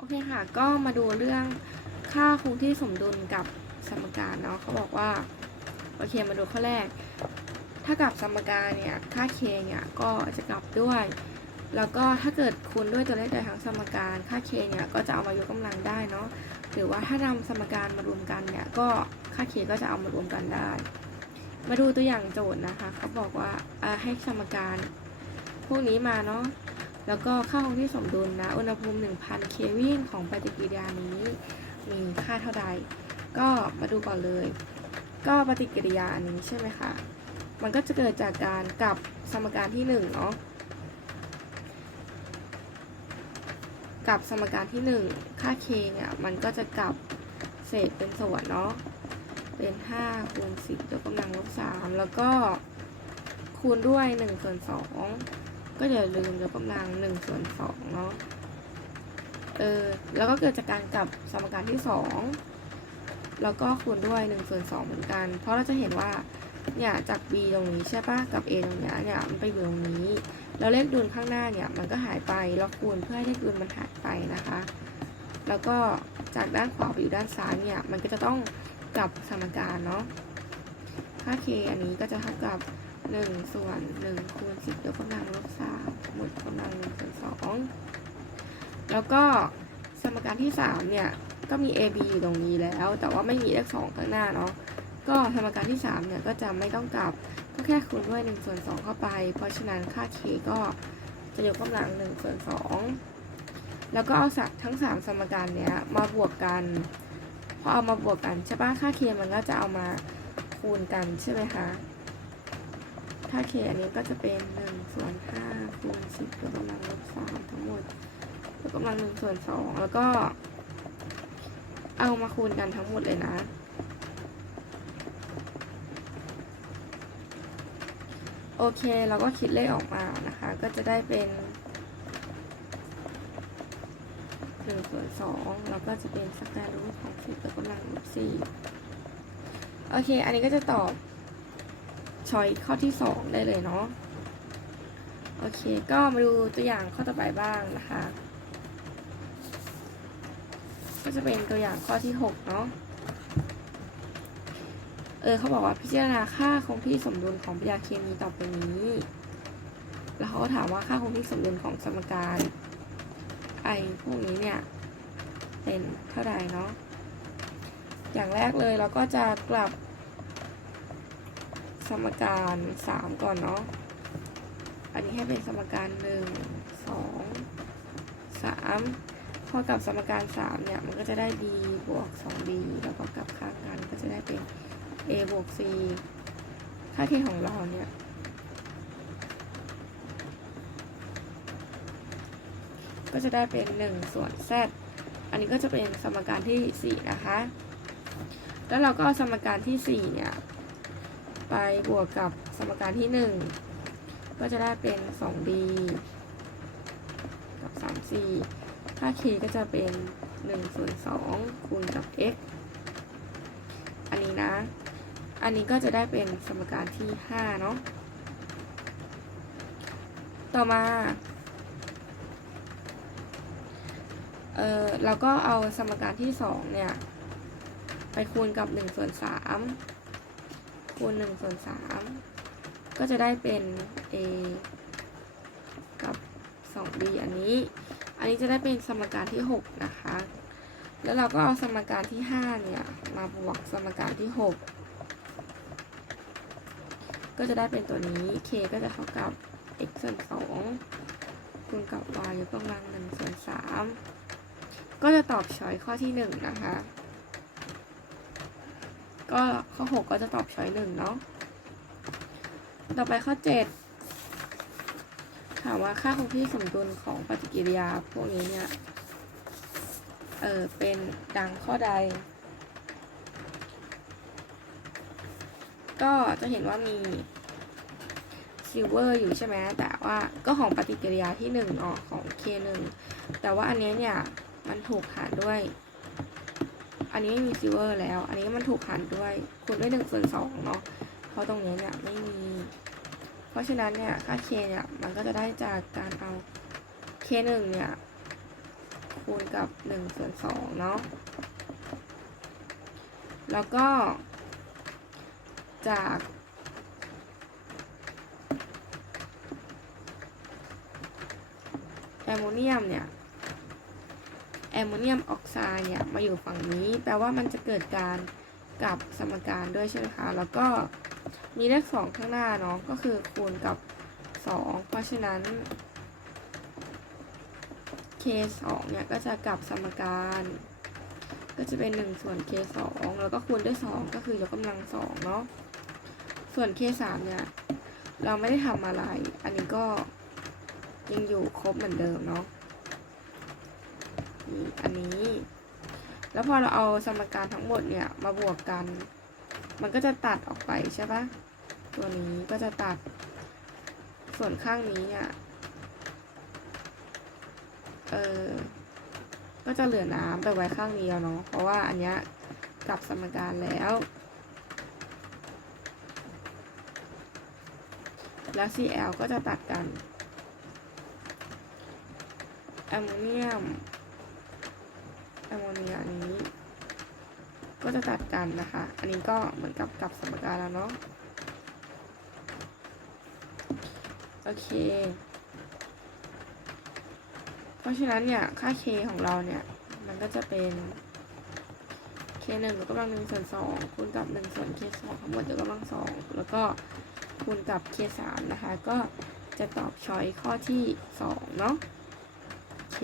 โอเคค่ะ ก็มาดูเรื่องค่าคงที่สมดุลกับสมการเนาะเขาบอกว่า โอเคมาดูข้อแรก ถ้ากับสมการเนี่ย ค่า k เนี่ย ก็จะกลับด้วย แล้วก็ถ้าเกิดคูณด้วยตัวเลขใดทั้งสมการ ค่า k เนี่ย ก็จะเอามายกกำลังได้เนาะ หรือว่าถ้านำสมการมารวมกันเนี่ย ก็ค่า k ก็จะเอามารวมกันได้ มาดูตัวอย่างโจทย์นะคะ เขาบอกว่าให้สมการพวกนี้มาเนาะ แล้วก็ค่าคงที่สมดุลนะอุณหภูมิ 1,000 เคลวินของปฏิกิริยานี้ มีค่าเท่าใด ก็มาดูก่อนเลย ก็ปฏิกิริยาอันนี้ใช่ไหมคะ มันก็จะเกิดจากการกลับสมการที่1เนาะกับสมการที่ 1 ค่า k เนี่ยมันก็จะกลับเศษเป็นส่วนเนาะเป็น 5 คูณ 10ยกกำลังลบ3แล้วก็คูณด้วย1ส่วน2 ก็อย่าลืมยกกำลัง1ส่วน2เนาะ เออ แล้วก็เกิดจากการกลับสมการที่2แล้วก็คูณด้วย1ส่วน2เหมือนกัน เพราะเราจะเห็นว่า เนี่ย จาก b ตรงนี้ใช่ปะกับ a ตรงเนี้ยเนี่ย มันไปอยู่ตรงนี้ แล้วเลขดุลข้างหน้าเนี่ย มันก็หายไป เราคูณเพื่อให้เลขดุลมันหายไปนะคะ แล้วก็จากด้านขวาไปอยู่ด้านซ้ายเนี่ย มันก็จะต้องกลับสมการเนาะค่า k อันนี้ก็จะเท่ากับ 1ส่วน1คูณ10ยกกำลังลบ3หมดกำลัง1ส่วน2แล้วก็สมการที่3เนี่ยก็มี ab อยู่ตรงนี้แล้ว แต่ว่าไม่มีเลข2ข้างหน้าเนาะก็สมการที่3เนี่ยก็จะไม่ต้องกลับก็แค่คูณด้วย1ส่วน2เข้าไป เพราะฉะนั้นค่า k ก็จะยกกำลัง1ส่วน2แล้วก็เอาสักทั้ง3สมการเนี้ยมาบวกกันพอเอามาบวกกันใช่ปะค่า k มันก็จะเอามาคูณกันใช่ไหมคะ ค่า k อันนี้ก็จะเป็น1ส่วน5คูณ10ยกกำลังลบ3ทั้งหมดยกกำลัง1ส่วน2แล้วก็ เอามาคูณกันทั้งหมดเลยนะ โอเคเราก็คิดเลขออกมานะคะ ก็จะได้เป็นหนึ่งส่วนสองแล้วก็จะเป็นสแควร์รูทของสิบยกกำลังลบสี่โอเค อันนี้ก็จะตอบ ช้อยข้อที่สองได้เลยเนาะโอเค ก็มาดูตัวอย่างข้อต่อไปบ้างนะคะ ก็จะเป็นตัวอย่างข้อที่หกเนาะเออเขาบอกว่าพิจารณาค่าคงที่สมดุลของปยาเคมีต่อไปนี้ แล้วเขาถามว่าค่าคงที่สมดุลของสมการไอพวกนี้เนี่ย เป็นเท่าใดเนาะอย่างแรกเลยเราก็จะกลับ สมการ3ก่อนเนาะ อันนี้ให้เป็นสมการ1 2 3พอกับสมการ3เนี่ยมันก็จะได้ b บวก 2b แล้วก็กลับข้างกันก็จะได้เป็น a บวก c ค่า k ของเราเนี่ยก็จะได้เป็น 1 ส่วน z อันนี้ก็จะเป็นสมการที่ 4 นะคะ แล้วเราก็เอาสมการที่ 4 เนี่ย ไปบวกกับสมการที่ 1 ก็จะได้เป็น 2b กับ 3c ค่า k ก็จะเป็น1ส่วน2คูณกับ x อันนี้นะ อันนี้ก็จะได้เป็นสมการที่ 5 เนาะ ต่อมา เออเราก็เอาสมการที่ 2 เนี่ย ไปคูณกับ1ส่วน3 คูณ1ส่วน3ก็จะได้เป็น a กับ 2b อันนี้ อันนี้จะได้เป็นสมการที่ 6 นะคะ แล้วเราก็เอาสมการที่ 5 เนี่ย มาบวกสมการที่ 6 ก็จะได้เป็นตัวนี้ k ก็จะเท่ากับ x ส่วน2คูณกับ y ยกกำลัง1ส่วน3ก็จะตอบช้อยข้อที่ 1 นะคะ ก็ข้อ 6 ก็จะตอบช้อย1เนาะ ต่อไปข้อ 7 ถามว่าค่าคงที่สมดุลของปฏิกิริยาพวกนี้เนี่ย เออเป็นดังข้อใด ก็จะเห็นว่ามีซิลเวอร์อยู่ใช่ไหมแต่ว่าก็ของปฏิกิริยาที่1เนาะของ K1 แต่ว่าอันนี้เนี่ย มันถูกหารด้วย อันนี้ไม่มีซิเวอร์แล้ว อันนี้มันถูกหารด้วยคูณด้วย1ส่วน2เนาะ เพราะตรงนี้เนี่ยไม่มี เพราะฉะนั้นเนี่ยค่า K เนี่ยมันก็จะได้จากการเอา K1 เนี่ยคูณกับหนึ่งส่วนสองเนาะ แล้วก็ จากแอมโมเนียมเนี่ย อมโมเนียมออกไซด์เนี่ยมาอยู่ฝั่งนี้ แปลว่ามันจะเกิดการกลับสมการด้วยใช่ไหมคะ แล้วก็มีเลขสองข้างหน้าเนาะก็คือคูณกับสองเพราะฉะนั้น k 2เนี่ยก็จะกลับสมการ ก็จะเป็น 1 ส่วน k 2แล้วก็คูณด้วย 2 ก็คือยกกำลัง2เนาะส่วน k 3เนี่ยเราไม่ได้ทำอะไร อันนี้ก็ยังอยู่ครบเหมือนเดิมเนาะีอันนี้ แล้วพอเราเอาสมการทั้งหมดเนี่ยมาบวกกัน มันก็จะตัดออกไปใช่ปะตัวนี้ก็จะตัด ส่วนข้างนี้เนี่ย เออ ก็จะเหลือน้ำไปไว้ข้างเดียวเนาะ เพราะว่าอันเนี้ยกลับสมการแล้ว แล้ว Cl ก็จะตัดกันแอมโมเนียม แอมโมเนียอันนี้ ก็จะตัดกันนะคะ อันนี้ก็เหมือนกับกับสมการแล้วเนาะโอเค เพราะฉะนั้นเนี่ยค่า k ของเราเนี่ย มันก็จะเป็น k หนึ่งกำลังหนึ่งส่วนสองคูณกับหนึ่งส่วน k สองทั้งหมดยกกำลังสองแล้วก็คูณกับ k สามนะคะ ก็จะตอบช้อยข้อที่สองเนาะโอเค